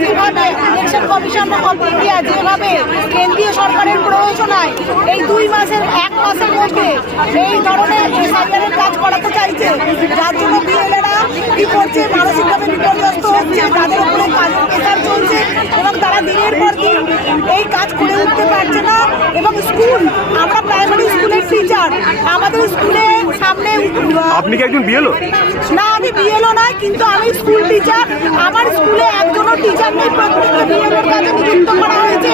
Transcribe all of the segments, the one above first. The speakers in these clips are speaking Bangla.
যেভাবে ইলেকশন কমিশন অফ ইন্ডিয়া যেভাবে কেন্দ্রীয় সরকারের প্রয়োজনায় এই দুই মাসের এক মাসের মধ্যে এই ধরনের এসআইআরের কাজ করাতে চাইছে যার জন্য বিএলএরা কি করছে মানসিকভাবে বিপর্যস্ত হচ্ছে তাদের উপরে কাজের প্রেশার চলছে এবং তারা দিনের পর দিন এই কাজ করে উঠতে পারছে না। এবং স্কুল আমরা প্রাইমারি স্কুলের টিচার আমাদের স্কুলে সামনে আপনি কি একজন বিয়েলো না আমি বিএলও নয় কিন্তু আমি স্কুল টিচার আমার স্কুলে টিচার হয়েছে।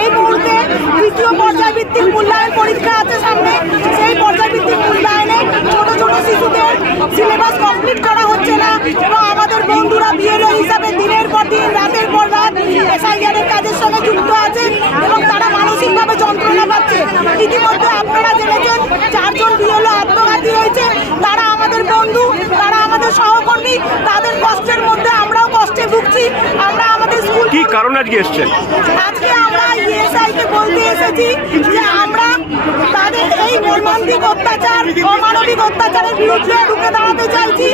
এই মুহূর্তে দ্বিতীয় পর্যায়ভিত্তিক মূল্যায়ন পরীক্ষা আছে সামনে। সেই পর্যায়ভিত্তিক মূল্যায়নে ছোট ছোট শিশুদের সিলেবাস কমপ্লিট করা হচ্ছে না এবং আমাদের বন্ধুরা বিএলও হিসাবে দিনের পর দিন রাতের পর রাত এসআইআর এর কাজের সঙ্গে যুক্ত আছে এবং তারা মানসিকভাবে যন্ত্রণা পাচ্ছে ইতিমধ্যে আপনারা জেনেছেন চারজন বিএলও আত্মঘাতী হয়েছে তারা আমাদের বন্ধু তারা আমাদের সহকর্মী তাদের কষ্টের মধ্যে আমরাও কষ্টে ভুগছি আমরা আমাদের স্কুল কি কারণে আজকে এসছেন আজকে আমরা ইএসআই কে বলতে এসেছি যে আমরা তাদের এই মর্মান্তিক অত্যাচার অমানবিক অত্যাচারের বিরুদ্ধে রুখে দাঁড়াতে চাইছি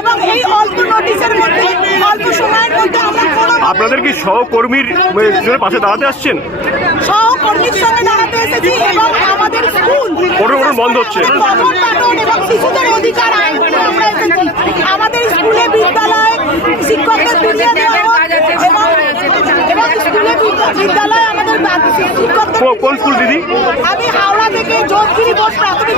এবং এই অল্প নোটিশের মধ্যে অল্প সময়ের মধ্যে আমরা আপনাদের কি সহকর্মীর পাশে দাঁড়াতে আসছেন সহকর্মীর সঙ্গে দাঁড়াতে এসেছি এবং আমাদের স্কুল বন্ধ হচ্ছে। শিশুদের অধিকার আইন করতে আমরা এসেছি আমাদের স্কুলে বিদ্যালয়ে শিক্ষকদের ফিরিয়ে দেওয়া হোক এবং এবং স্কুলে বিদ্যা- বিদ্যালয়ে আমাদের কোন স্কুল দিদি? আমি হাওড়া থেকে যোধগিরি বোস প্রাথমিক